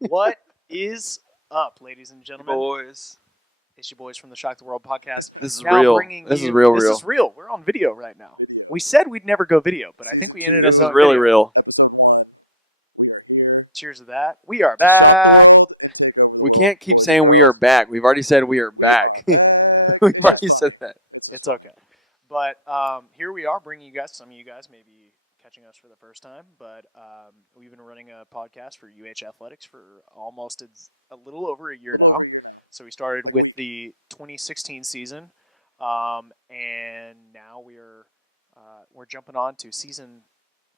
What is up, ladies and gentlemen? Boys. It's your boys from the ShockTheWorld podcast. This is now real. Bringing This you, is real. This is real. We're on video right now. We said we'd never go video, but I think we ended up This is going really video. real. Cheers to that. We are back. We can't keep saying we are back. We've already said we are back. We've already said that. It's okay. But here we are bringing you guys, some of you guys may be catching us for the first time, but we've been running a podcast for UH Athletics for almost a little over a year now. So we started with the 2016 season, and now we're jumping on to season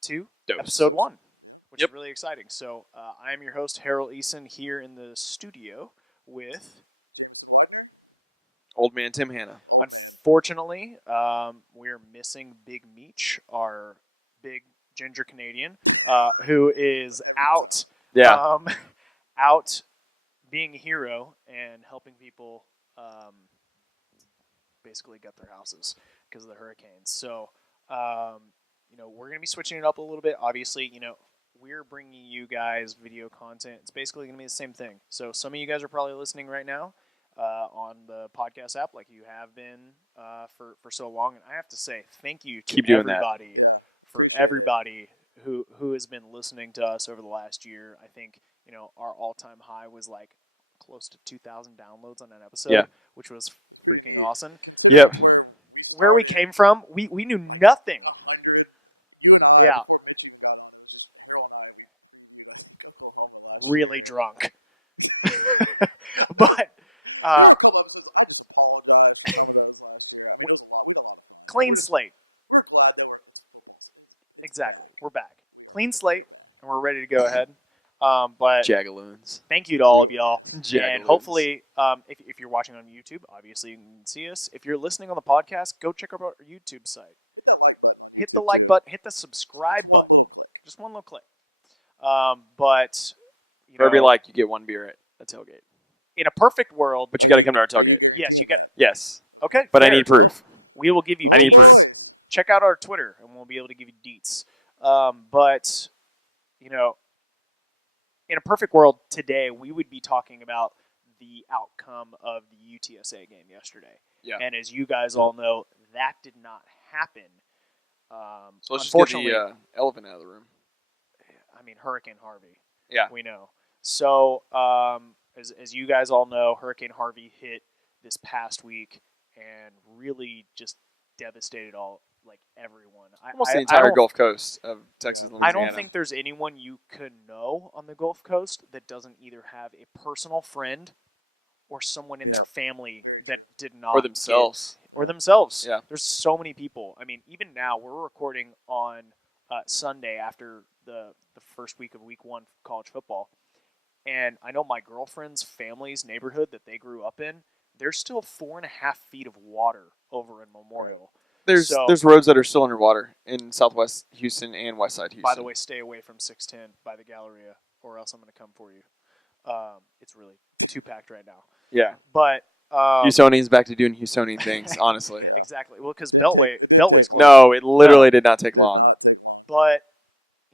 2, episode 1, which is really exciting. So I am your host, Harold Eason, here in the studio with Old man Tim Hanna. Unfortunately, we're missing Big Meech, our big ginger Canadian, who is out. Yeah. Out being a hero and helping people basically gut their houses because of the hurricanes. So, we're going to be switching it up a little bit. Obviously, we're bringing you guys video content. It's basically going to be the same thing. So some of you guys are probably listening right now on the podcast app like you have been for so long. And I have to say thank you to everybody who has been listening to us over the last year. I think, our all-time high was like close to 2,000 downloads on an episode, which was freaking awesome. Yep. Where we came from, we knew nothing. Yeah. Really drunk. But clean slate. Exactly. We're back. Clean slate, and we're ready to go ahead. But Jagaloons. thank you to all of y'all. Jagaloons. And hopefully, if you're watching on YouTube, obviously you can see us. If you're listening on the podcast, go check out our YouTube site. Hit the like button. Hit the subscribe button. Just one little click. But for every like, you get one beer at a tailgate. In a perfect world, But you got to come to our tailgate. yes, you get. Yes. Okay, But fair. I need proof. We will give you. I need deets. proof. Check out our Twitter, and we'll be able to give you deets. But in a perfect world today, we would be talking about the outcome of the UTSA game yesterday. Yeah. And as you guys all know, that did not happen. So let's just get the elephant out of the room. I mean, Hurricane Harvey. Yeah. We know. So, as you guys all know, Hurricane Harvey hit this past week and really just devastated everyone. Almost the entire Gulf Coast of Texas and Louisiana. I don't think there's anyone you could know on the Gulf Coast that doesn't either have a personal friend or someone in their family that did not. Or themselves. Yeah. There's so many people. I mean, even now, we're recording on Sunday after the first week of week 1 of college football. And I know my girlfriend's family's neighborhood that they grew up in, there's still 4.5 feet of water over in Memorial. There's roads that are still underwater in Southwest Houston and Westside Houston. By the way, stay away from 610 by the Galleria, or else I'm going to come for you. It's really too packed right now. Yeah. But Houstonian's back to doing Houstonian things, honestly. Exactly. Well, because Beltway's closed. No, it literally did not take long. But,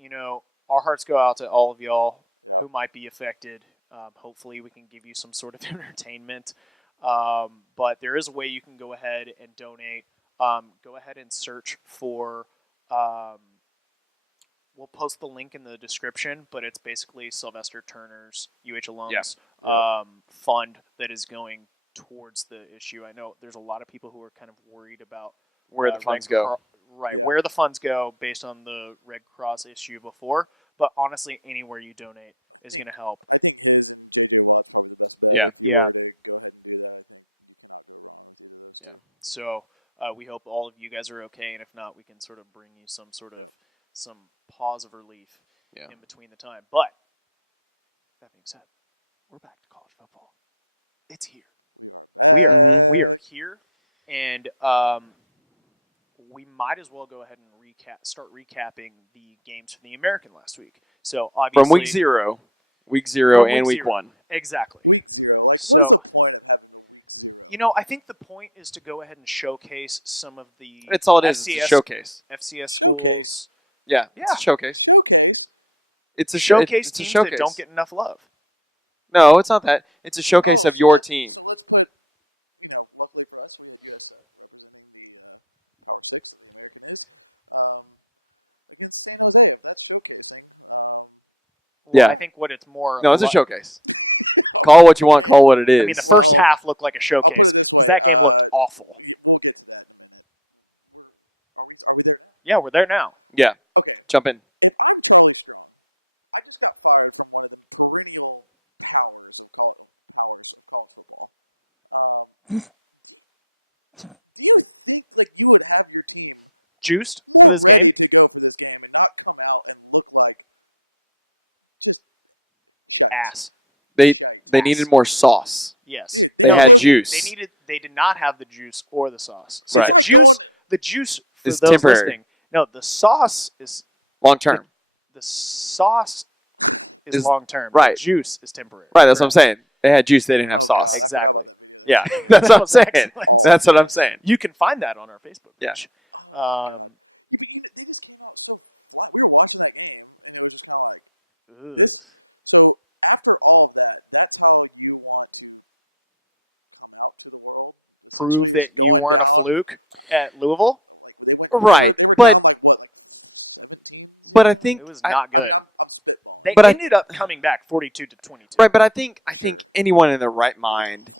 our hearts go out to all of y'all who might be affected. Hopefully we can give you some sort of entertainment. But there is a way you can go ahead and donate. Go ahead and search for, we'll post the link in the description, but it's basically Sylvester Turner's UH alums fund that is going towards the issue. I know there's a lot of people who are kind of worried about where the funds go. Right, where the funds go based on the Red Cross issue before. But honestly, anywhere you donate is going to help. Yeah. Yeah. Yeah. So we hope all of you guys are okay, and if not, we can sort of bring you some pause of relief in between the time. But that being said, we're back to college football. It's here. We are here, and we might as well go ahead and start recapping the games for the American last week. So obviously from week 0 and week 1. Exactly. So, I think the point is to go ahead and showcase some of the It's all it is. It's a showcase. FCS schools. Yeah, it's a showcase. It's a showcase it's teams a showcase. that don't get enough love. No, it's not that. It's a showcase of your team. Well, Yeah. I think what it's more. No, it's a showcase. Call it what you want. Call it what it is. I mean, the first half looked like a showcase because that game looked awful. Yeah, we're there now. Yeah. Jump in. Juiced for this game. Ass. They needed more sauce. Yes. They had juice. They did not have the juice or the sauce. So Right. the juice for Is those temporary. listening. No, the sauce is Long term. the sauce is long term. right. The juice is temporary. Right, that's what I'm saying. They had juice, they didn't have sauce. Exactly. Yeah, that's what I'm saying. Excellent. That's what I'm saying. You can find that on our Facebook Yeah. page. Ugh. Prove that you weren't a fluke at Louisville. Right, but I think It was not good. They but ended up coming back 42-22. right, but I think anyone in their right mind,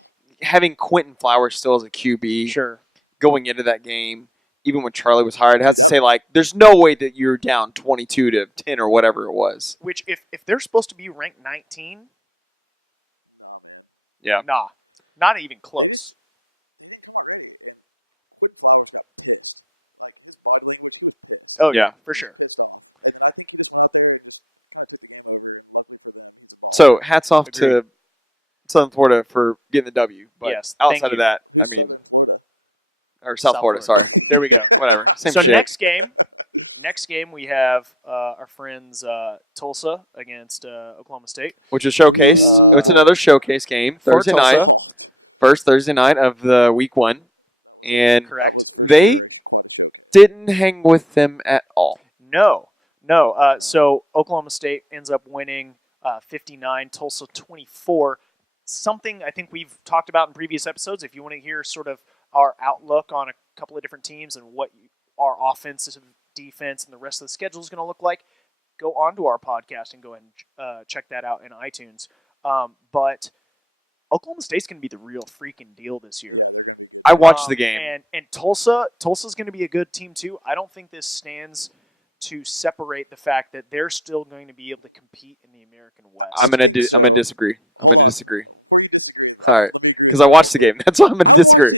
having Quentin Flowers still as a QB, Sure. going into that game, even when Charlie was hired, has to say like, there's no way that you're down 22-10 or whatever it was. Which, if they're supposed to be ranked 19, Yeah, nah, not even close. Oh yeah, for sure. So hats off Agreed. to Southern Florida for getting the W. But Yes, thank outside you. of that, I mean, or South Florida, sorry. There we go. Whatever. Same So shit. next game we have our friends Tulsa against Oklahoma State. Which is showcased. It's another showcase game. For Thursday night. Tulsa. First Thursday night of the week one. And Correct. they didn't hang with them at all. No. So Oklahoma State ends up winning 59, Tulsa 24. Something I think we've talked about in previous episodes. If you want to hear sort of our outlook on a couple of different teams and what our offensive, defense, and the rest of the schedule is going to look like, go on to our podcast and go ahead and check that out in iTunes. But Oklahoma State's going to be the real freaking deal this year. I watched the game. And Tulsa's going to be a good team too. I don't think this stands to separate the fact that they're still going to be able to compete in the American West. I'm gonna disagree. I'm gonna disagree. All right, because I watched the game. That's why I'm gonna disagree.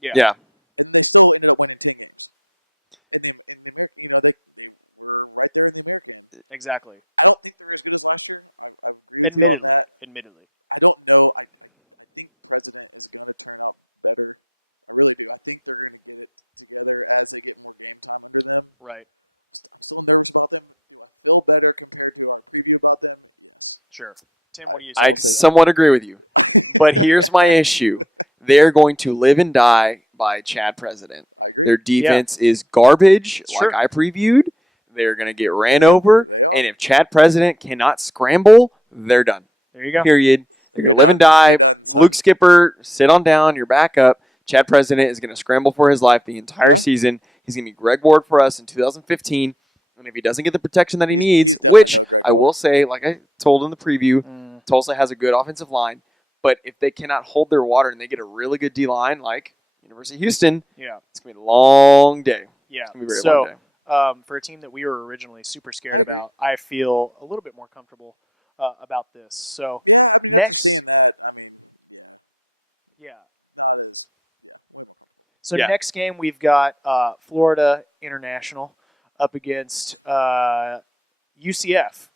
Yeah. Exactly. Admittedly. Right. Sure. Tim, what do you say? I somewhat agree with you. But here's my issue. They're going to live and die by Chad President. Their defense is garbage, Sure. like I previewed. They're going to get ran over. And if Chad President cannot scramble, they're done. There you go. Period. They're going to live and die. Luke Skipper, sit on down. You're back up. Chad President is going to scramble for his life the entire season. He's going to be Greg Ward for us in 2015. And if he doesn't get the protection that he needs, which I will say, like I told in the preview, Tulsa has a good offensive line. But if they cannot hold their water and they get a really good D-line like University of Houston, it's going to be a long day. Yeah. It's going to be a very long day. For a team that we were originally super scared about, I feel a little bit more comfortable about this. So next, next game we've got Florida International up against UCF,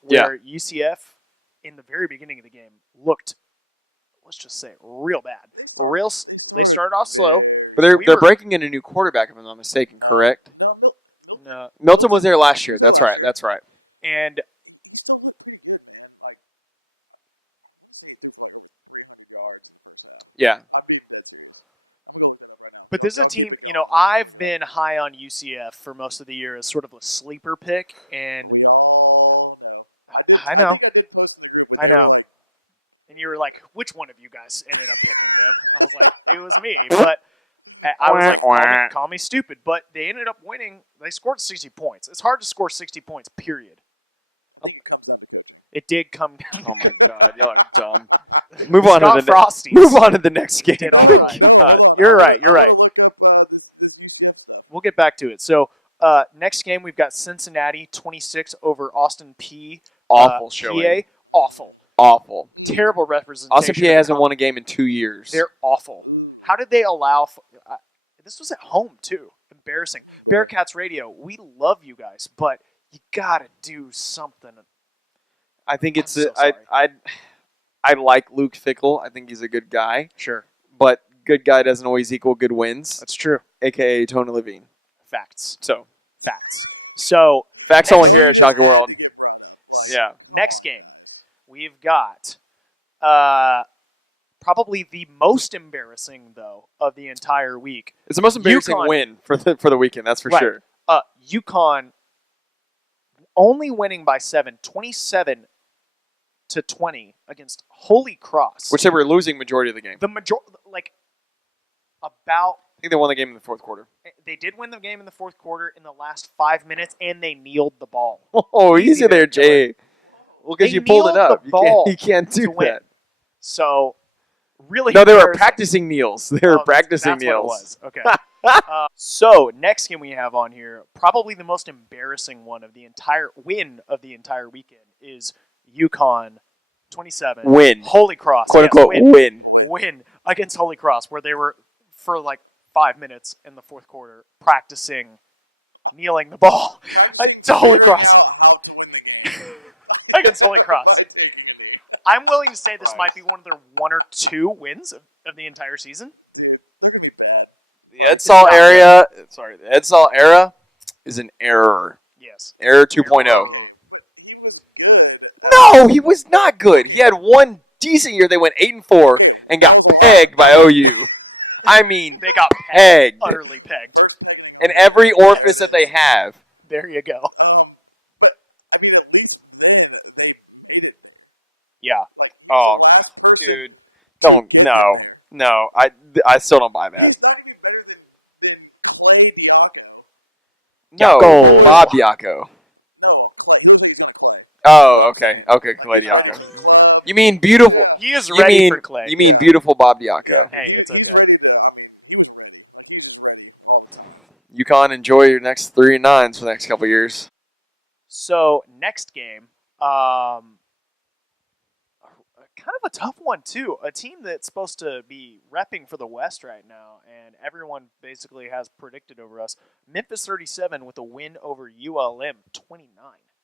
where UCF in the very beginning of the game looked, let's just say, real bad. They started off slow. But they're breaking in a new quarterback, if I'm not mistaken, correct? No. Milton was there last year. That's right. And But this is a team, I've been high on UCF for most of the year as sort of a sleeper pick, and I know. And you were like, which one of you guys ended up picking them? I was like, it was me. But I was like, call me stupid. But they ended up winning. They scored 60 points. It's hard to score 60 points, period. It did come down. Oh, my God. Y'all are dumb. Move on to the next game. Did all right. God. You're right. We'll get back to it. So, next game, we've got Cincinnati 26 over Austin P. Awful showing. PA. Awful. Terrible representation. Austin PA hasn't won a game in 2 years. They're awful. How did they allow... this was at home, too. Embarrassing. Bearcats Radio, we love you guys, but you got to do something. I think it's... I like Luke Fickle. I think he's a good guy. Sure. But good guy doesn't always equal good wins. That's true. A.K.A. Tony Levine. Facts. Facts Only here at ShockTheWorld. Yeah. Next game, we've got probably the most embarrassing, though, of the entire week. It's the most embarrassing win for the weekend, that's for sure. UConn only winning by 27 to 20 against Holy Cross. Which they were losing majority of the game. I think they won the game in the fourth quarter. They did win the game in the fourth quarter in the last 5 minutes, and they kneeled the ball. Oh, easy there, Jay. Well, because you pulled it up. You can't do that. So, really... No, they were practicing kneels. They were practicing That's kneels. what it was. Okay. So, next game we have on here, probably the most embarrassing one of the entire weekend is UConn 27. Win. Holy Cross. Quote-unquote win. Win against Holy Cross, where they were, for 5 minutes in the fourth quarter, practicing kneeling the ball to Holy Cross. Against Holy Cross. I'm willing to say this might be one of their 1 or 2 wins of the entire season. The Edsall era is an error. Yes. Error 2.0. No, he was not good. He had one decent year. They went 8-4 and got pegged by OU. I mean, they got pegged. Utterly pegged. In every orifice that they have. There you go. Yeah. Oh, dude. No. I still don't buy that. No, Bob Diaco. Oh, okay, Clay Diaco. You mean beautiful? He is ready for Clay. You mean beautiful Bob Diaco? Hey, it's okay. UConn, enjoy your next 3-9s for the next couple years. So next game, kind of a tough one too. A team that's supposed to be repping for the West right now, and everyone basically has predicted over us. Memphis 37 with a win over ULM 29.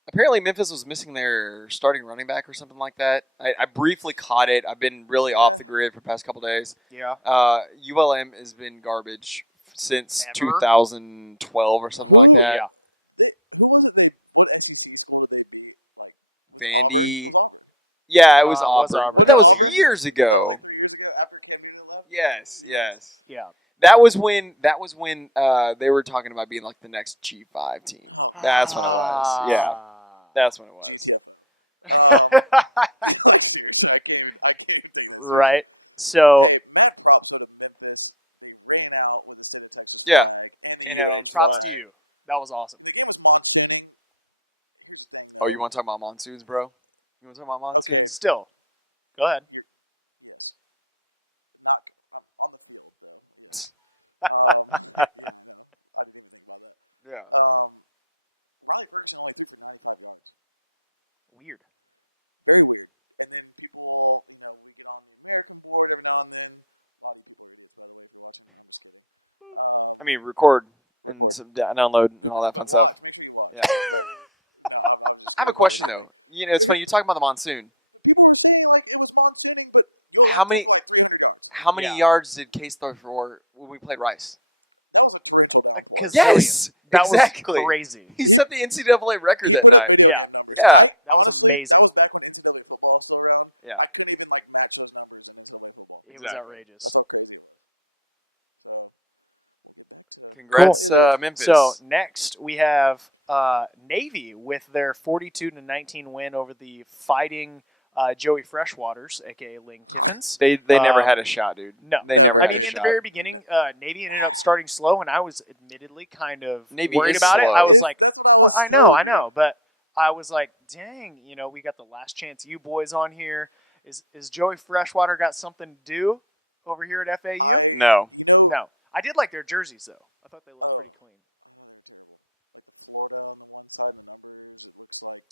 Apparently Memphis was missing their starting running back or something like that. I briefly caught it. I've been really off the grid for the past couple days. Yeah. ULM has been garbage since 2012 or something like that. Yeah. Vandy. Yeah, it was Auburn. But that was years ago. Yes. Yeah. That was when they were talking about being like the next G5 team. That's when it was. Yeah. That's when it was. Right. So. Yeah. Can't have on too props much. to you. That was awesome. Oh, you want to talk about monsoons, bro? You want to talk about monsoons? Still. Go ahead. Yeah. Weird. I mean, record and download and all that fun stuff. Yeah. I have a question though. You know, it's funny. You're talking about the monsoon. How many yards did Case throw for when we played Rice? Yes, that exactly. was crazy. He set the NCAA record that night. Yeah, Yeah. that was amazing. Yeah. It was outrageous. Congrats, Memphis. So next we have Navy with their 42-19 win over the Fighting Joey Freshwaters, aka Lane Kiffins. They never had a shot, dude. No, they never. Had a in shot. the very beginning, Navy ended up starting slow, and I was admittedly kind of Navy worried is about it. slow. I was like, "Well, I know," but I was like, "Dang, we got the Last Chance U boys on here. Is Joey Freshwater got something to do over here at FAU?" No. No. I did like their jerseys though. I thought they looked pretty clean.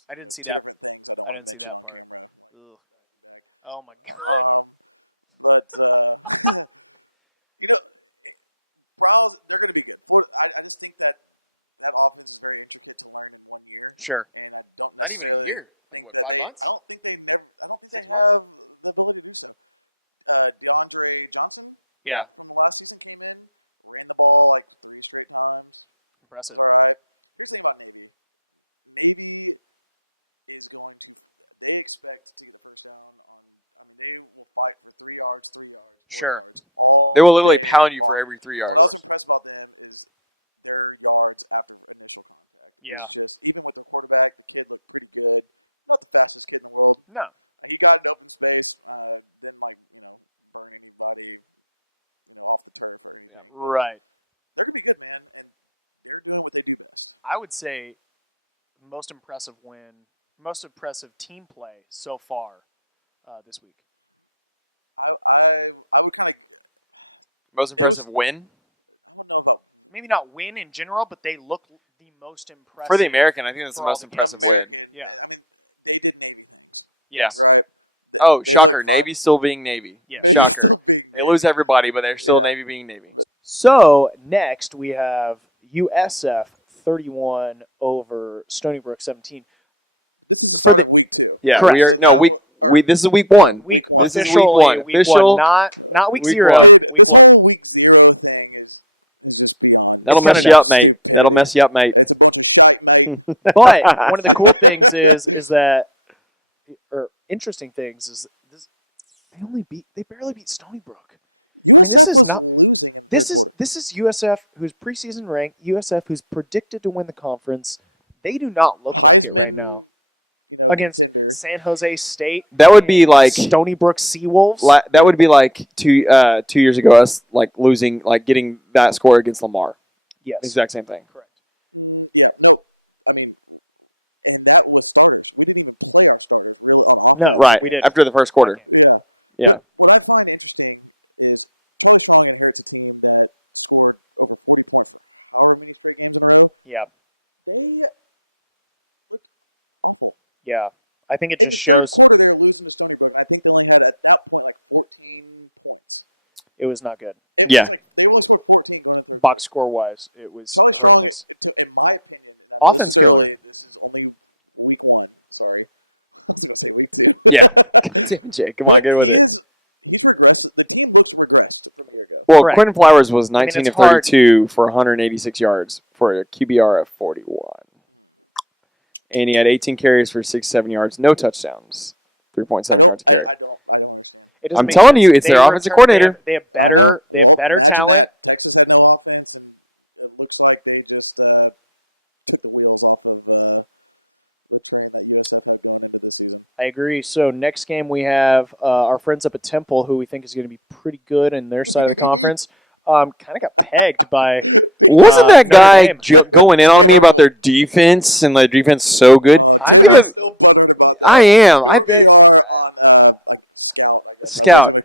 I didn't see that part. Ugh. Oh my god. Sure. Not even a year. Like what, 5 months? 6 months? Yeah. Impressive. Sure. They will literally pound you for every 3 yards. Yeah. No. Yeah. Right. I would say most impressive team play so far this week. Most impressive win? Maybe not win in general, but they look the most impressive. For the American, I think that's the for all most the impressive games. win. Yeah. Yeah. Oh, shocker. Navy still being Navy. Yeah. Shocker. They lose everybody, but they're still Navy being Navy. So next we have USF 31 over Stony Brook 17. For the Yeah, correct. we are. No, we. This is week 1. This is week 1. Week Official. 1, not week week 0. 1. Week 1. That'll It's mess kinda you up, mate. That'll mess you up, mate. But one of the cool things is that, or interesting things is this: they barely beat Stony Brook. I mean, this is USF who's preseason ranked, USF who's predicted to win the conference. They do not look like it right now against San Jose State. That would be like Stony Brook Seawolves. That would be like 2 years ago us like losing, like getting that score against Lamar. Yes, Exact same thing. correct. No, Right. we did After the first quarter. Yeah. Yeah. Yeah. I think it just shows it was not good. Yeah. Box score wise, it was horrendous. Offense killer. Yeah. Damn it, Jake. Come on, get with it. Well, Correct. Quentin Flowers was 19 it's of 32 for 186 yards for a QBR of 41. And he had 18 carries for 67 yards, no touchdowns, 3.7 yards a carry. It doesn't I'm make telling sense. you, it's They their offensive return- coordinator. They have better talent. I agree. So next game we have our friends up at Temple, who we think is going to be pretty good in their side of the conference. Kind of got pegged by. Wasn't that Notre guy Dame. going in on me about their defense and their defense so good? I Give know. him- I am. Scout.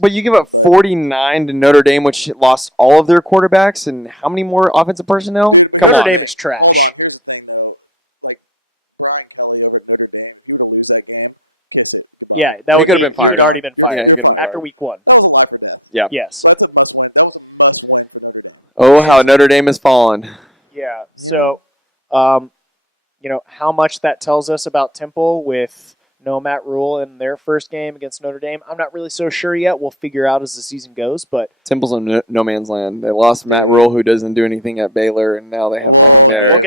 But you give up 49 to Notre Dame, which lost all of their quarterbacks, and how many more offensive personnel? Come Notre on. Dame is trash. Yeah, that He would could've be, been fired. He would already been fired Yeah, he could've been after fired. week 1. Yeah. Yes. Oh, how Notre Dame has fallen. Yeah. So, how much that tells us about Temple with no Matt Rule in their first game against Notre Dame, I'm not really so sure yet. We'll figure out as the season goes. But Temple's in no man's land. They lost Matt Rule, who doesn't do anything at Baylor, and now they have nothing there. we'll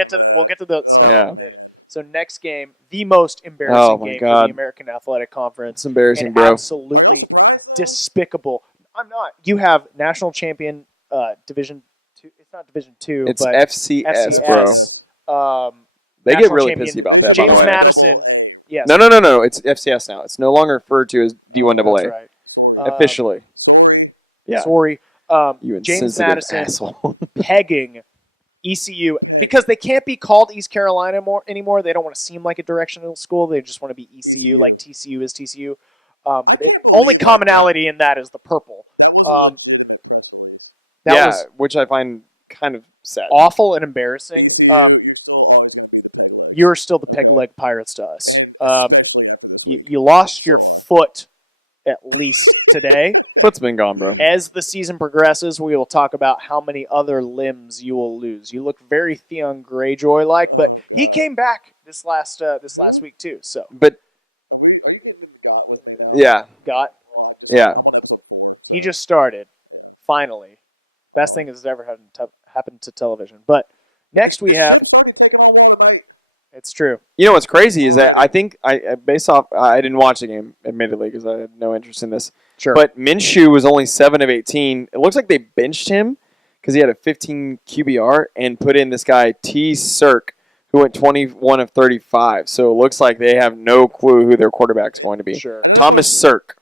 get to the stuff Yeah. in a bit. So next game, the most embarrassing Oh, my game for God. the American Athletic Conference. It's embarrassing, and bro. absolutely despicable. I'm not. You have national champion Division It's not Division 2, It's but FCS, bro. They get national really champion pissy about that, James by the way. Madison. Yes. No. It's FCS now. It's no longer referred to as D1AA. That's right. Officially. Yeah. Sorry. You James insensitive Madison asshole. pegging ECU because they can't be called East Carolina anymore. They don't want to seem like a directional school. They just want to be ECU, like TCU is TCU. But the only commonality in that is the purple. That was which I find kind of sad. awful and embarrassing. You're still the peg leg Pirates to us. You lost your foot at least today. Foot's been gone, bro. As the season progresses, we will talk about how many other limbs you will lose. You look very Theon Greyjoy-like, but he came back this last week too. So, but yeah, he just started. Finally, best thing that's ever happened to television. But next we have. It's true. You know what's crazy is that I think based off I didn't watch the game admittedly because I had no interest in this. Sure. But Minshew was only 7 of 18. It looks like they benched him because he had a 15 QBR and put in this guy T. Cirque who went 21 of 35. So it looks like they have no clue who their quarterback's going to be. Sure. Thomas Cirque.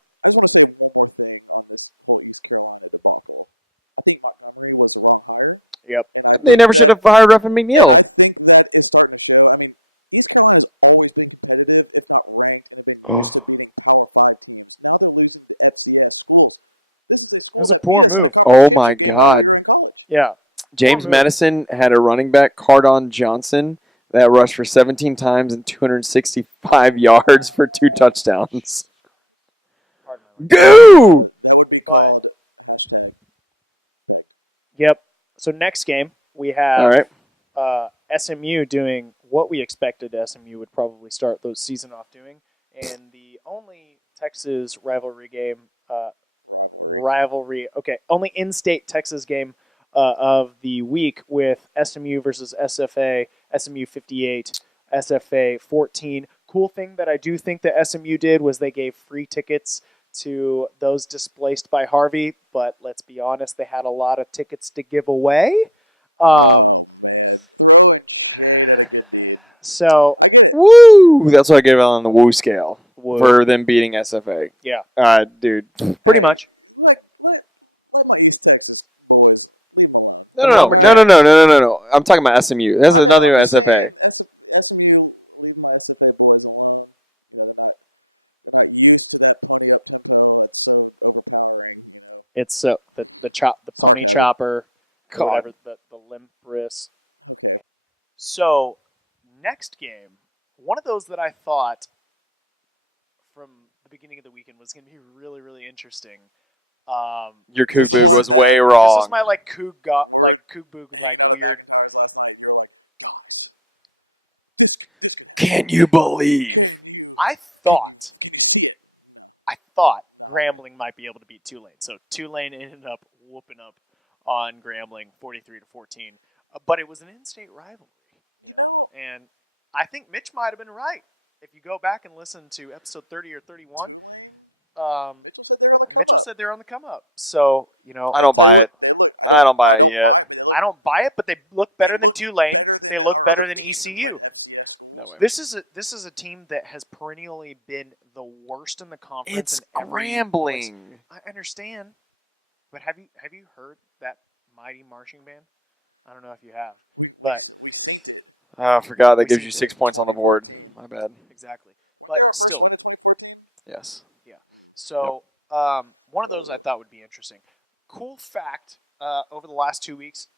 Yep. They never should have fired Ruffin McNeil. Oh. That was a poor move. Oh my God. Yeah. James Madison had a running back, Cardon Johnson, that rushed for 17 times and 265 yards for 2 touchdowns. Go! But yep. So next game we have All right. SMU doing what we expected SMU would probably start the season off doing, and the only Texas rivalry game, only in-state Texas game of the week with SMU versus SFA, SMU 58, SFA 14. Cool thing that I do think that SMU did was they gave free tickets to those displaced by Harvey, but let's be honest, they had a lot of tickets to give away. So, woo! That's what I gave out on the woo scale woo. For them beating SFA. Yeah. Dude. Pretty much. No. I'm talking about SMU. This is nothing about SFA. It's the pony chopper, whatever, the limp wrist. So, next game, one of those that I thought from the beginning of the weekend was going to be really, really interesting. Your Koog Boog was way wrong. This is my Koog Boog weird. Can you believe? I thought Grambling might be able to beat Tulane. So Tulane ended up whooping up on Grambling 43-14. But it was an in-state rivalry, And I think Mitch might have been right. If you go back and listen to episode 30 or 31, Mitchell said they're on the come up. So, I don't buy it. I don't buy it yet. I don't buy it, but they look better than Tulane. They look better than ECU. No way. This is a team that has perennially been the worst in the conference. It's Grambling. I understand, but have you heard that mighty marching band? I don't know if you have, but I forgot that gives you 6 points on the board. My bad. Exactly, but still, yes. Yeah. So one of those I thought would be interesting. Cool fact: over the last 2 weeks,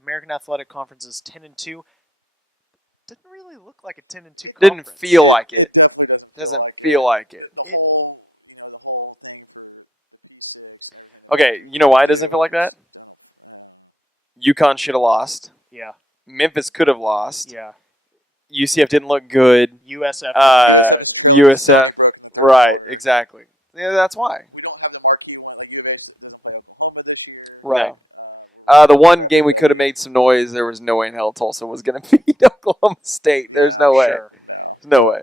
American Athletic Conference is 10-2. Didn't really look like a 10-2 conference. Didn't feel like it. Doesn't feel like it. Okay, you know why it doesn't feel like that? UConn should have lost. Yeah. Memphis could have lost. Yeah. UCF didn't look good. USF didn't look good. USF, right, exactly. Yeah, that's why. Right. No. The one game we could have made some noise, there was no way in hell Tulsa was going to beat Oklahoma State. There's no way. Sure. There's no way.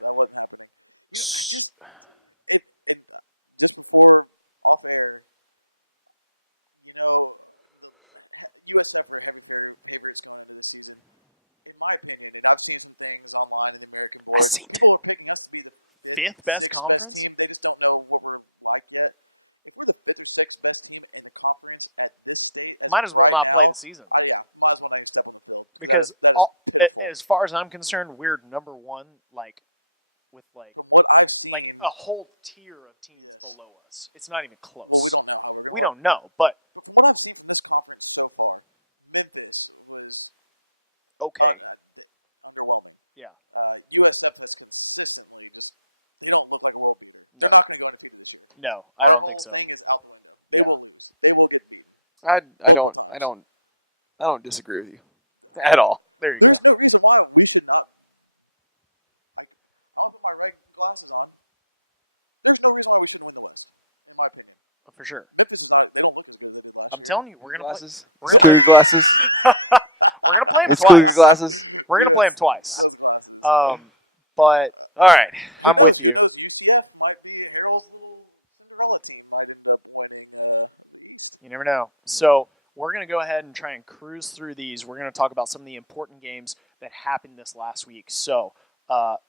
fifth best conference? Might as well not play the season. Because as far as I'm concerned, we're number one, with a whole tier of teams below us. It's not even close. We don't know, but okay. Yeah. No. No, I don't think so. Yeah. I don't disagree with you at all. There you go. For sure. I'm telling you, we're gonna Glasses. We're gonna Cougar glasses. we're gonna play him It's Cougar twice. glasses. We're gonna play him twice. But All right. I'm with you. You never know. So we're going to go ahead and try and cruise through these. We're going to talk about some of the important games that happened this last week. So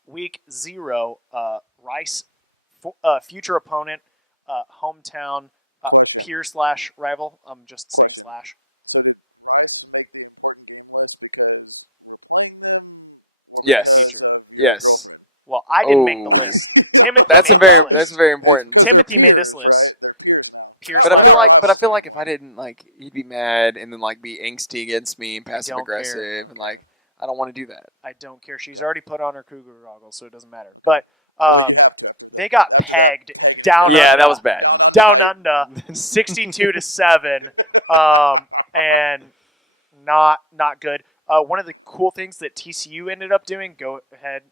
week 0, Rice, future opponent, hometown, peer / rival. I'm just saying slash. Yes. Future. Yes. Well, I didn't make the list. Timothy That's made this list. That's very important. Timothy made this list. Peer But I / feel like if I didn't he'd be mad and then be angsty against me and passive aggressive and I don't want to do that. I don't care. She's already put on her cougar goggles, so it doesn't matter. But they got pegged down. Yeah, under, that was bad. Down under 62-7, and not good. One of the cool things that TCU ended up doing. Go ahead,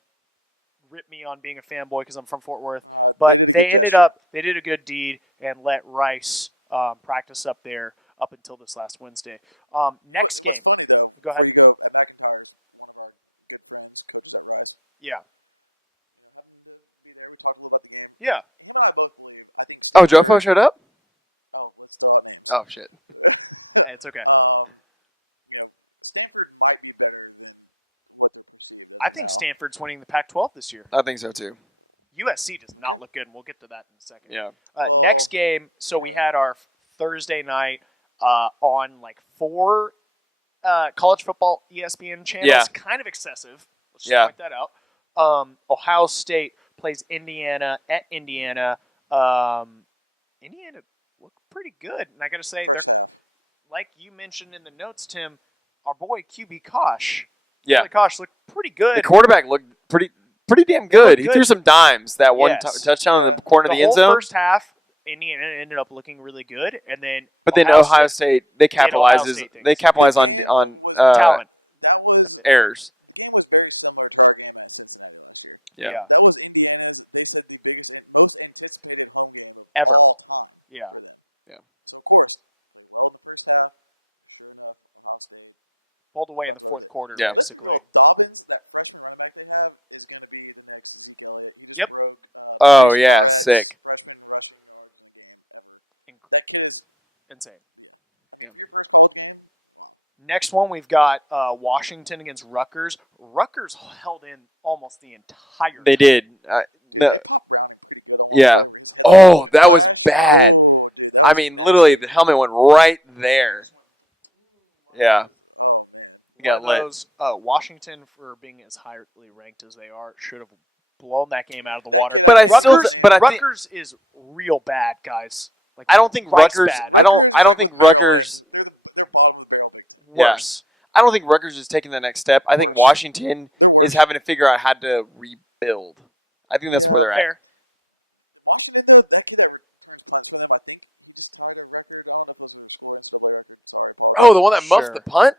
rip me on being a fanboy because I'm from Fort Worth, but they did a good deed and let Rice practice up there up until this last Wednesday. Next game, go ahead. Yeah. Yeah. Oh, Jofo showed up? Oh, shit. It's okay. I think Stanford's winning the Pac-12 this year. I think so, too. USC does not look good, and we'll get to that in a second. Yeah. Next game, so we had our Thursday night on 4 college football ESPN channels. Yeah. Kind of excessive. Let's just point that out. Ohio State plays Indiana at Indiana. Indiana looked pretty good, and I got to say, they're like you mentioned in the notes, Tim. Our boy QB Kosh. Yeah, Kosh looked pretty good. The quarterback looked pretty damn good. He threw some dimes. That one touchdown in the corner of the end zone. The first half, Indiana ended up looking really good, and then Ohio State they capitalize on talent errors. Yeah. Ever. Yeah. Yeah. Pulled away in the fourth quarter, basically. Yep. Oh, yeah. Sick. Insane. Yeah. Next one, we've got Washington against Rutgers. Rutgers held in almost the entire They time. did. No. Yeah. Oh, that was bad. I mean, literally, the helmet went right there. Yeah. Got lit. Washington, for being as highly ranked as they are, should have blown that game out of the water. But Rutgers is real bad, guys. I don't think Rutgers. Bad. I don't think Rutgers. Worse. Yeah. I don't think Rutgers is taking the next step. I think Washington is having to figure out how to rebuild. I think that's where they're Fair. at. Oh, the one that muffed the punt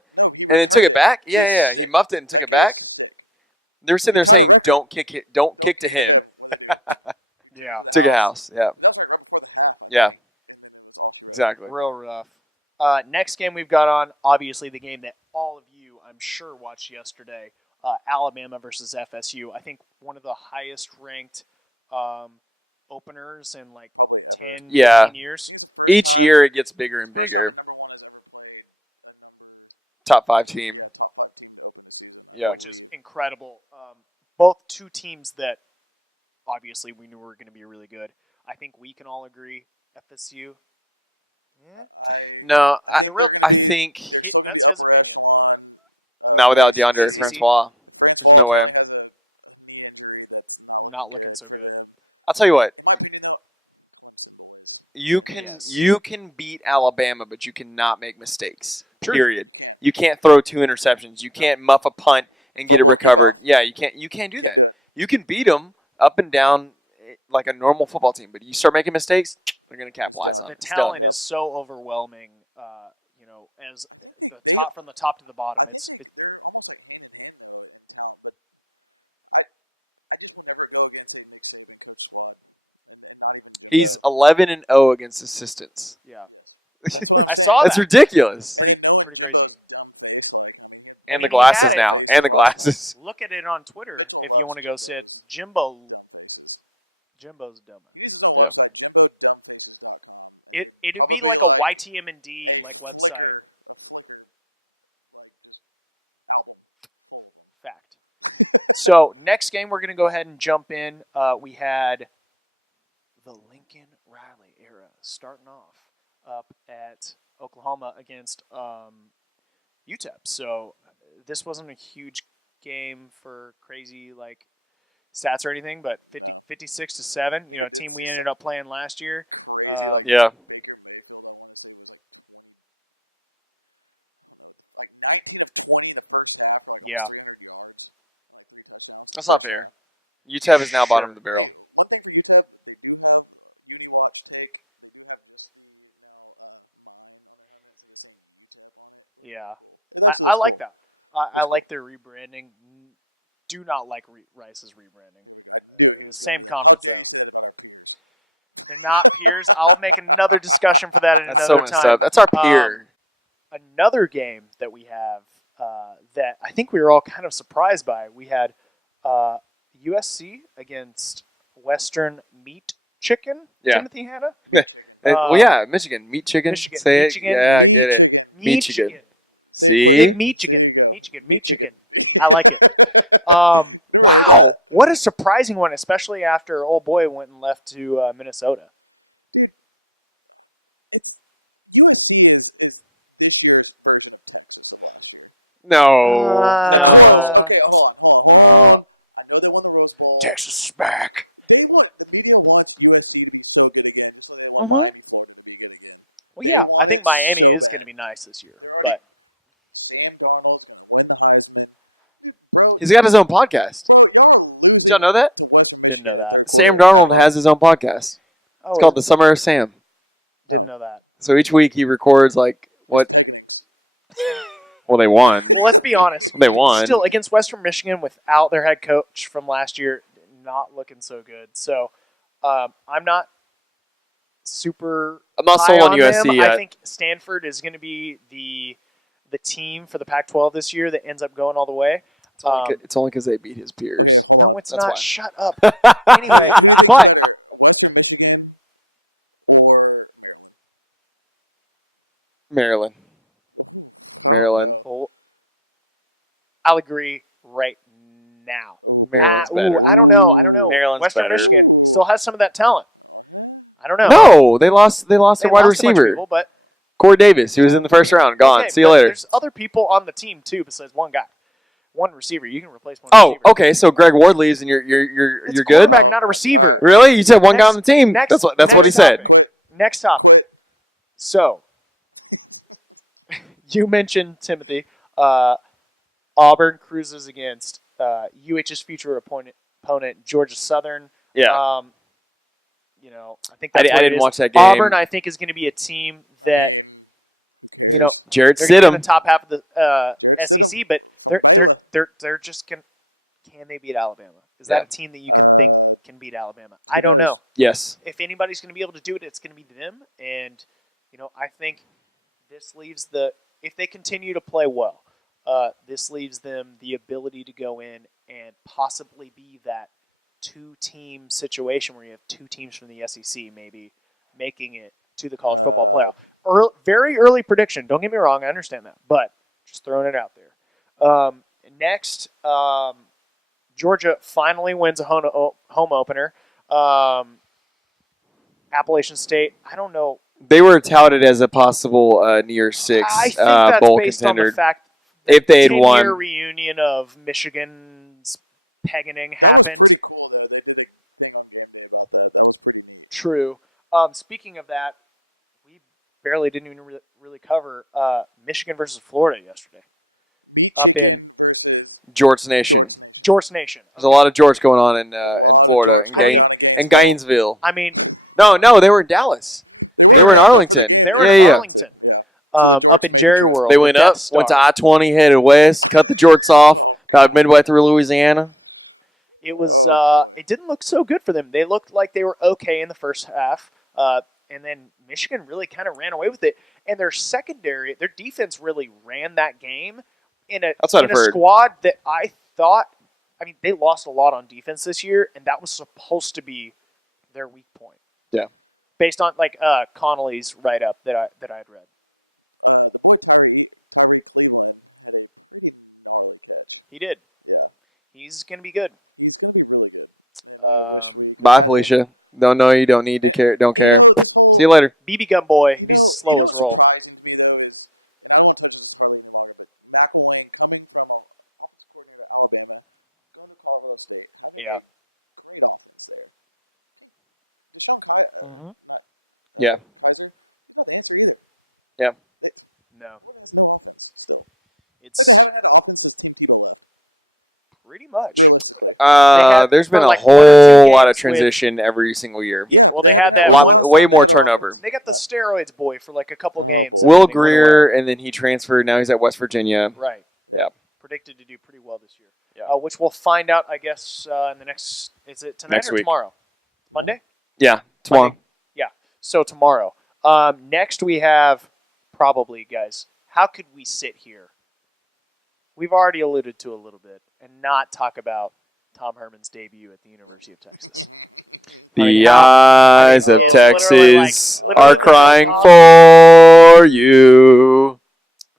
and then took it back? Yeah. He muffed it and took it back. They were sitting there saying, "Don't kick it. Don't kick to him." Yeah. Took a house. Yeah. Yeah. Exactly. Real rough. Next game we've got on, obviously the game that all of you, I'm sure, watched yesterday. Alabama versus FSU. I think one of the highest ranked openers in 10, 15 years. Each year it gets bigger and bigger. Top 5 team. Yeah. Which is incredible. Both two teams that obviously we knew we were going to be really good. I think we can all agree FSU. Yeah, No, I think that's his opinion. not without DeAndre ACC? Francois. There's no way. Not looking so good. I'll tell you what. You Yes. can beat Alabama, but you cannot make mistakes. True. Period. You can't throw 2 interceptions. You can't muff a punt and get it recovered. Yeah, you can't do that. You can beat them up and down like a normal football team, but you start making mistakes, they're going to capitalize on The it. talent is so overwhelming. As the top from the top to the bottom, it's He's 11-0 against assistants. yeah. I saw That's that. ridiculous. Pretty crazy. And I the mean, he had glasses it. now. And the glasses. Look at it on Twitter if you want to go sit. Jimbo's dumbass. Yeah. It'd be like a YTM&D like website. Fact. So next game we're gonna go ahead and jump in. We had the Lincoln Riley era starting off up at Oklahoma against Utep. So this wasn't a huge game for crazy like stats or anything, but 56-7. A team we ended up playing last year. Yeah. Yeah. That's not fair. UTEP is now bottom of the barrel. Yeah. I like that. I like their rebranding. Do not like Rice's rebranding. The same conference, though. They're not peers. I'll make another discussion for that in That's so another messed time. up. That's our peer. Another game that we have that I think we were all kind of surprised by. We had USC against Western Meat Chicken. Yeah. Timothy Hanna. Well, yeah, Michigan. Meat chicken. Michigan. Say Michigan. it. Yeah, I get it. Meat chicken. See? Big meat chicken. Meat chicken. I like it. Wow. What a surprising one, especially after old boy went and left to Minnesota. No. No. Okay, hold on. No. I know they won the Rose Bowl. Texas is back. Hey, look, we didn't want USC to be so good again, so they Uh-huh. want to be good again. Well, yeah, I think Miami is going to be nice this year, but Sam Darnold's going to win the Heisman. Bro, He's got his own podcast. Did y'all know that? didn't know that. Sam Darnold has his own podcast. Oh, It's called The Summer of Sam. didn't know that. So each week he records like what? Well, they won. Well, let's be honest. They won. Still, against Western Michigan without their head coach from last year, not looking so good. So I'm not super I'm not high sold on them. USC yet. I think Stanford is going to be the team for the Pac-12 this year that ends up going all the way. It's only because they beat his peers. No, it's That's not. why. Shut up. Anyway, but Maryland. well, I'll agree right now. Maryland's better. I don't know. Maryland's Western better. Michigan still has some of that talent. I don't know. No, they lost their They wide lost a bunch of receiver, people, but Corey Davis. He was in the first round. Gone. okay, See you but later. There's other people on the team too besides one guy, one receiver. You can replace one. Oh, receiver. okay. So Greg Ward leaves, and you're It's good. a quarterback, not a receiver. Really? You said one guy Next- on the team. That's what he next said. topic. Next topic. So, you mentioned Timothy. Auburn cruises against UH's future opponent Georgia Southern. Yeah. I think that's I what it didn't is. watch that game. Auburn, I think, is going to be a team that, Jared they're going to be in the Stidham. top half of the SEC, but they're just going. Can they beat Alabama? Is that Yeah. a team that you can think can beat Alabama? I don't know. Yes. If anybody's going to be able to do it, it's going to be them. And I think this leaves if they continue to play well, this leaves them the ability to go in and possibly be that two-team situation where you have two teams from the SEC maybe making it to the college football playoff. Very early prediction. Don't get me wrong. I understand that. But just throwing it out there. Next, Georgia finally wins a home opener Appalachian State, I don't know. They were touted as a possible New Year's Six I think that's bowl based contender on the fact if they had 10-year won. reunion of Michigan's pegging happened. Pretty cool that they did a thing on campaign about that. That was pretty cool. True. Speaking of that, we barely didn't even really cover Michigan versus Florida yesterday. Up in George Nation. George Nation. There's a lot of George going on in Florida, in Gainesville. I mean, No, they were in Dallas. They were in Arlington. They were in Arlington. Up in Jerry World. They went up, went to I-20, headed west, cut the jorts off about midway through Louisiana. It was. It didn't look so good for them. They looked like they were okay in the first half, and then Michigan really kind of ran away with it. And their secondary, their defense really ran that game in a squad that I thought. I mean, they lost a lot on defense this year, and that was supposed to be their weak point. Yeah. Based on Connolly's write up that I had read. He did. He's gonna be good. Bye, Felicia. Don't know you. Don't need to care. Don't care. See you later. BB gun boy. He's slow as roll. Yeah. Mm-hmm. Yeah. Yeah. No. It's pretty much. There's been a like whole lot of transition every single year. Yeah. Well, they had that way more turnover. They got the steroids boy for like a couple games. Will Greer, and then he transferred. Now he's at West Virginia. Right. Yeah. Predicted to do pretty well this year. Yeah. Which we'll find out, I guess, in the next. Is it tonight next or week. Tomorrow? Monday. Yeah, tomorrow. Monday. Yeah. So tomorrow. Next we have probably, guys. How could we sit here? We've already alluded to a little bit and not talk about Tom Herman's debut at the University of Texas. The eyes of it's Texas literally are crying for you.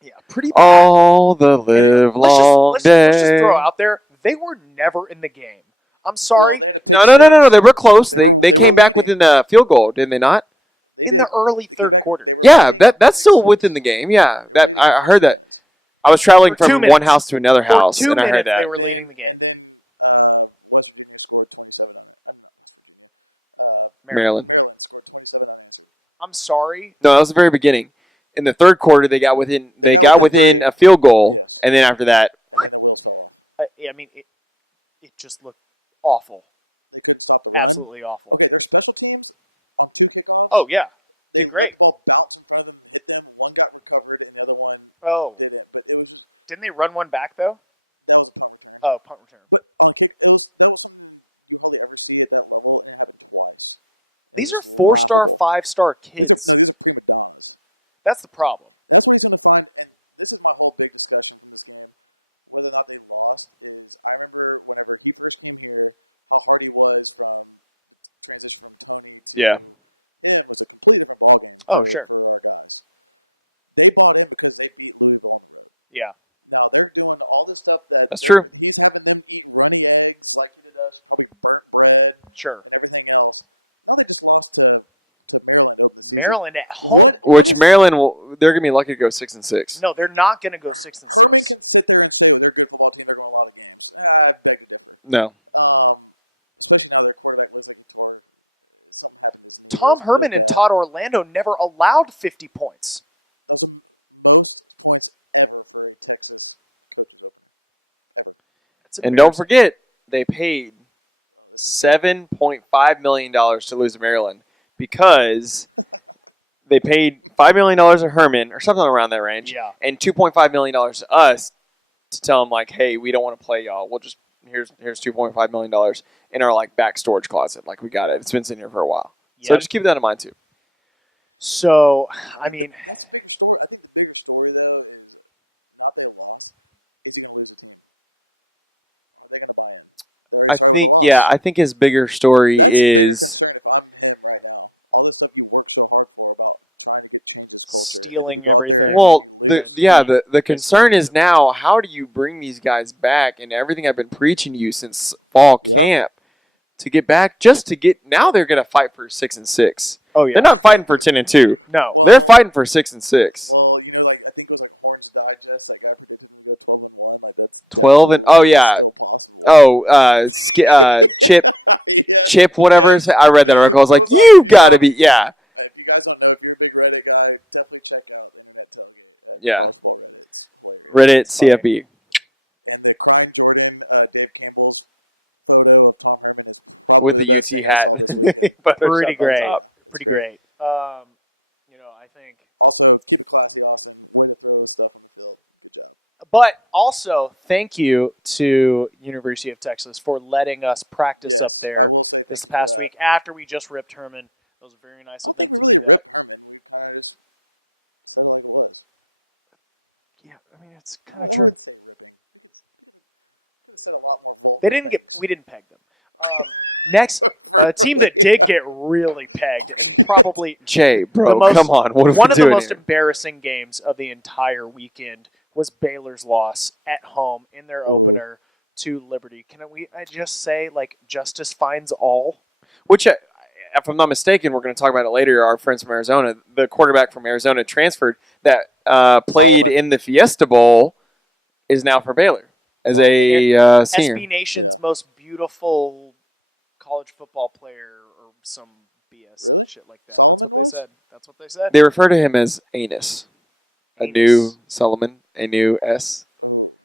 Yeah, pretty bad. All the live long day. Let's just throw out there, they were never in the game. I'm sorry. No. They were close. They came back within a field goal, didn't they not? In the early third quarter. Yeah, that's still within the game. Yeah, that I heard that. I was traveling from one house to another house, and I heard that. They were leading the game. Maryland. I'm sorry. No, that was the very beginning. In the third quarter, they got within a field goal, and then after that, I mean, it just looked awful. Absolutely awful. Oh yeah, did great. Oh, didn't they run one back though? Oh, punt return. These are 4-star, 5-star kids. That's the problem. This is my whole big discussion. Whether or not they lost, I remember whenever he first came here, how hard he was transitioning. yeah. Oh, sure. They bought it because they beat Louisville. Yeah. Now they're doing all the stuff that That's true. he's having to eat burnt eggs, like he did us, probably burnt bread, Sure. and everything else. When it's lost to Maryland. Maryland at home. Which Maryland they're gonna be lucky to go 6-6. No, they're not going to go 6-6. They're good for walking a lot of games. No. Tom Herman and Todd Orlando never allowed 50 points. And don't forget, they paid $7.5 million to lose to Maryland because they paid $5 million to Herman or something around that range, Yeah. and $2.5 million to us to tell them like, hey, we don't want to play y'all. We'll just here's $2.5 million in our like back storage closet. Like we got it. It's been sitting here for a while. So Yep. just keep that in mind too. So, I mean, I think his bigger story is stealing everything. well, the concern is now how do you bring these guys back and everything I've been preaching to you since fall camp to get back. Just to get now, they're going to fight for 6-6. Oh yeah. They're not fighting for 10-2. No. They're fighting for 6-6. Well, you're like, I think it was like Orange Digest. Like, I was 12 and Chip, whatever. I read that article. I was like, you got to be, yeah. And if you guys don't know, if you're a big Reddit guy, definitely check that out. Yeah. Reddit, CFB. And the crying Jordan, Dave Campbell's photo of Tom Brady With the UT hat. Pretty great. Pretty great. I think. also it's pretty classy, awesome. One of the boys, But also, thank you to University of Texas for letting us practice up there this past week after we just ripped Herman. It was very nice of them to do that. Yeah, I mean, it's kind of true. We didn't peg them. Next, a team that did get really pegged and probably Jay, bro, most- come on. What are one we of the doing most here? embarrassing games of the entire weekend was Baylor's loss at home in their opener to Liberty. Can I just say, like, justice finds all? Which, if I'm not mistaken, we're going to talk about it later. Our friends from Arizona, the quarterback from Arizona transferred that played in the Fiesta Bowl is now for Baylor as a senior. SB Nation's most beautiful college football player or some BS shit like that. That's what they said. They refer to him as Anus. A Anus. new Solomon, a new S.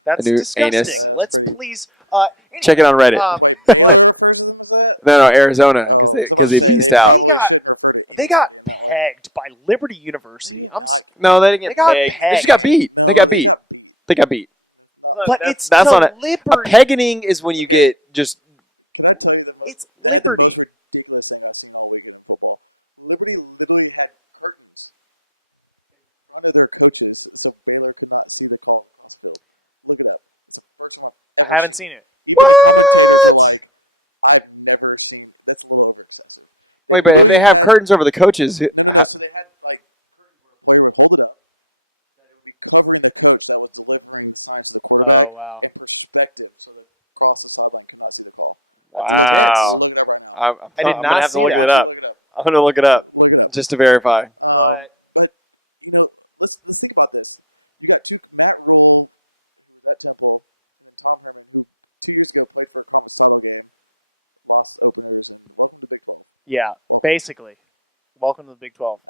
That's a new disgusting. anus. Let's please Check it on Reddit. But No, Arizona, because they beast out. they got pegged by Liberty University. No, they didn't get They got pegged. They pegged. just got beat. They got beat. But it's that's to on it. Liberty. A pegging is when you get just It's Liberty. Literally had curtains. And one of their coaches said Baylor could not see the ball in the hospital. Look at that. Where's home? I haven't seen it. what? Like, I've never seen this roller coaster. Wait, but if they have curtains over the coaches, So they had like curtains where a player would hold up that it would be covering the coach that was delivering the science to the Oh wow. in perspective so that cross the ball could not see the ball. wow. Look at that right now. I did I'm not gonna have see to look that. it up. I'm gonna look it up just to verify. But You know, let's think about this. You got Matt Rule, Tom Brady, 2 years ago played for the Continental game. Lost to the Big 12. yeah, basically, welcome to the Big 12.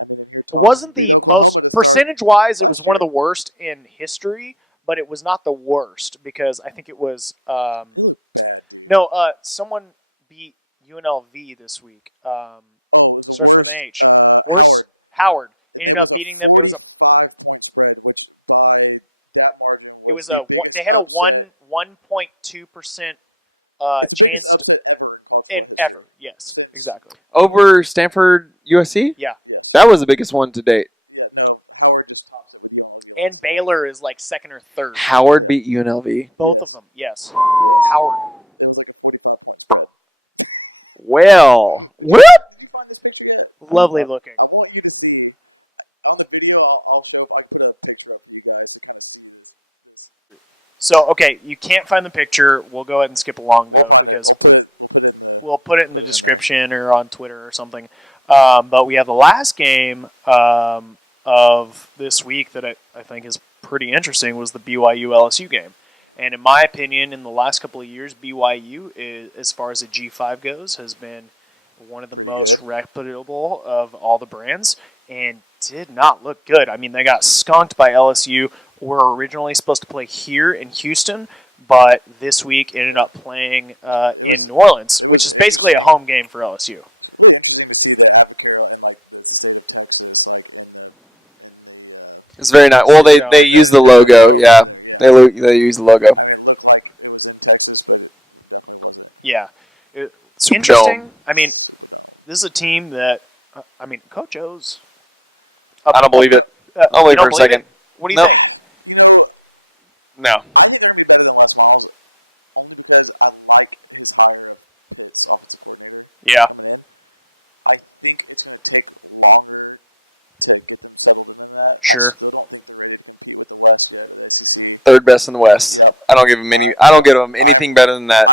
It wasn't the most percentage-wise. It was one of the worst in history, but it was not the worst because I think it was someone beat UNLV this week. Starts with an H. Worse, Howard ended up beating them. It was a 5-point spread by that margin. It was they had a 1.2% chance to, in ever. Yes, exactly. Over Stanford, USC. Yeah, That was the biggest one to date. Yeah, no, Howard just tops it. and Baylor is like second or third. Howard beat UNLV. Both of them. Yes, Howard. That's like 45 points. Well, whoop. Find this picture yet? Lovely looking. I want you to see on the video. I'll show my put up picture of you guys. So okay, you can't find the picture. We'll go ahead and skip along though because we'll put it in the description or on Twitter or something. But we have the last game of this week that I think is pretty interesting was the BYU LSU game. And in my opinion, in the last couple of years, BYU, as far as the G5 goes, has been one of the most reputable of all the brands and did not look good. I mean, they got skunked by LSU. Were originally supposed to play here in Houston, but this week ended up playing in New Orleans, which is basically a home game for LSU. It's very nice. Well, they use the logo. Yeah, they use the logo. Yeah. Super Interesting. dome. I mean, this is a team that, Coach O's. I don't believe it. I'll you wait don't for a believe second. it? What do you Nope. think? No. I think they're better than West Hall. I think that's not like inside of this offensive coordinator. Yeah. I think it's going to take longer to get settled in that. Sure. I don't think they're ready to get the West there. Third best in the West. I don't give them anything better than that.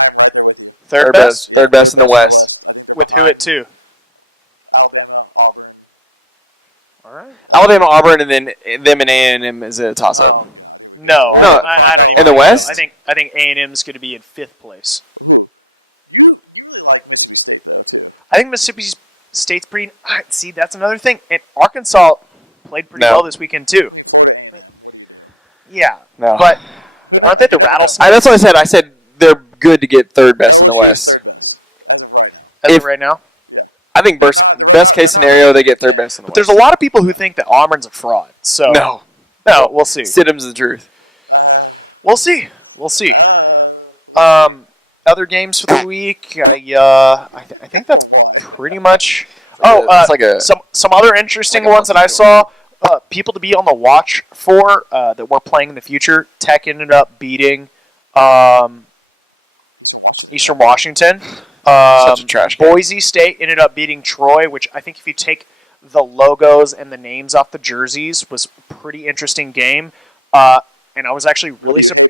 Third best? Third best in the West. With who at 2? Alabama, Auburn. All right. Alabama, Auburn, and then them and A&M is a toss-up. No, No. I don't even. In the think West? So. I think A&M is going to be in 5th place. You really like Mississippi State. I think Mississippi State's pretty. See, that's another thing. And Arkansas played pretty well this weekend too. Yeah, No. but aren't they the rattlesnakes? That's what I said. I said they're good to get third best in the West. As of right now. I think best case scenario, they get third best in the But there's West. a lot of people who think that Auburn's a fraud. So No. we'll see. Stidham's the truth. We'll see. Other games for the week. I think that's pretty much. It's like a some other interesting like a ones that I saw. People to be on the watch for that we're playing in the future. Tech ended up beating Eastern Washington. Such a trash game. Boise State ended up beating Troy, which I think if you take the logos and the names off the jerseys was a pretty interesting game. And I was actually really surprised.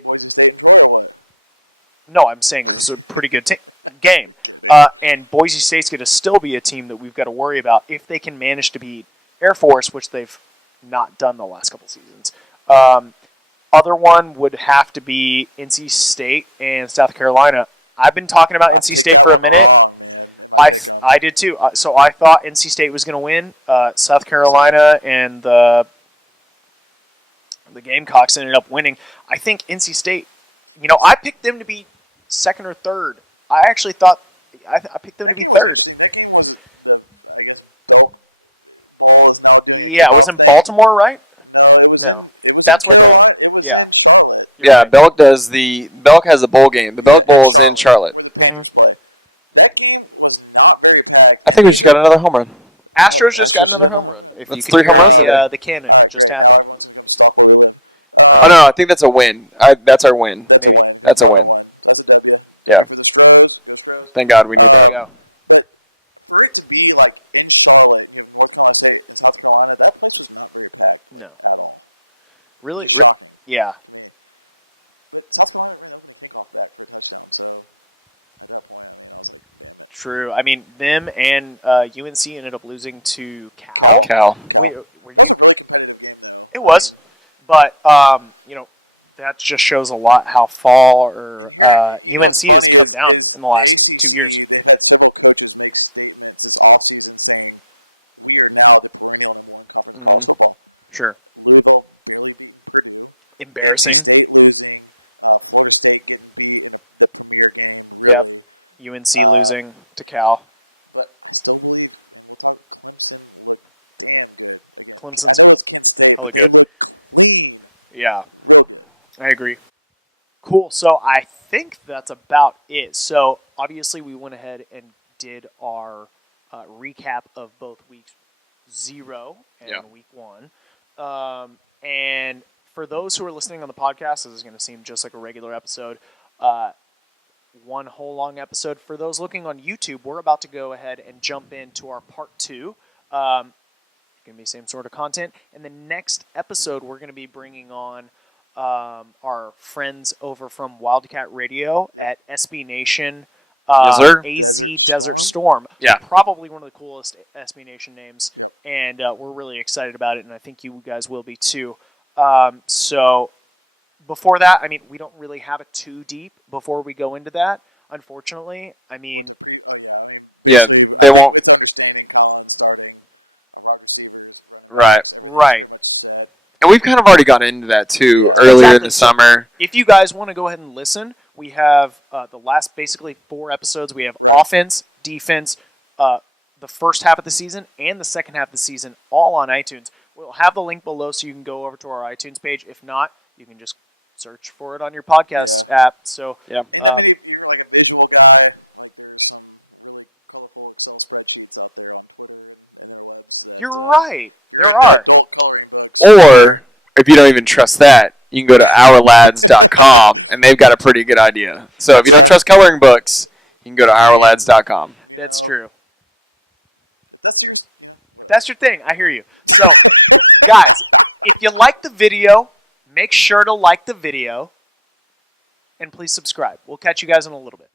No, I'm saying it was a pretty good game. And Boise State's going to still be a team that we've got to worry about if they can manage to beat Air Force, which they've not done the last couple seasons. Other one would have to be NC State and South Carolina. I've been talking about NC State for a minute. I did too. So I thought NC State was going to win. South Carolina and the Gamecocks ended up winning. I think NC State, I picked them to be 2nd or 3rd. I actually thought I picked them to be 3rd. Yeah, it was in Baltimore, right? No. That's where they. Yeah. Yeah, Belk has the bowl game. The Belk Bowl is in Charlotte. That game was not very bad. I think we just got another home run. Astros just got another home run. If That's you can 3 hear home runs the cannon, it just happened. Oh no, I think that's a win. That's our win. Maybe. That's a win. Yeah. Thank God we need There that. you go. For it to be like in Charlotte, in North Carolina State, South Carolina, that was just not very bad. No. Really? Yeah. South Carolina really think on that. True. I mean, them and UNC ended up losing to Cal. Cal. Wait, were you? It was, but that just shows a lot how far UNC has come down in the last 2 years. Sure. Embarrassing. Yep. UNC losing to Cal. Clemson's hella good. Yeah, I agree. Cool. So I think that's about it. So obviously we went ahead and did our recap of both week 0 and week 1. And for those who are listening on the podcast, this is going to seem just like a regular episode. One whole long episode. For those looking on YouTube, we're about to go ahead and jump into our part 2. Going to be same sort of content. And the next episode, we're going to be bringing on our friends over from Wildcat Radio at SB Nation, Yes, sir. AZ Desert Storm. Yeah. Probably one of the coolest SB Nation names. And we're really excited about it, and I think you guys will be too. So before that, I mean, we don't really have it too deep before we go into that, unfortunately. I mean... Yeah, they won't... Right. Right. And we've kind of already gotten into that, too, earlier in the summer. If you guys want to go ahead and listen, we have the last, basically, 4 episodes. We have offense, defense, the first half of the season, and the second half of the season, all on iTunes. We'll have the link below so you can go over to our iTunes page. If not, you can just search for it on your podcast app. So, Yeah. If you're like a visual guy, you're right. There are. Or, if you don't even trust that, you can go to ourlads.com, and they've got a pretty good idea. So if you don't trust coloring books, you can go to ourlads.com. That's true. That's your thing. I hear you. So, guys, if you like the video, make sure to like the video, and please subscribe. We'll catch you guys in a little bit.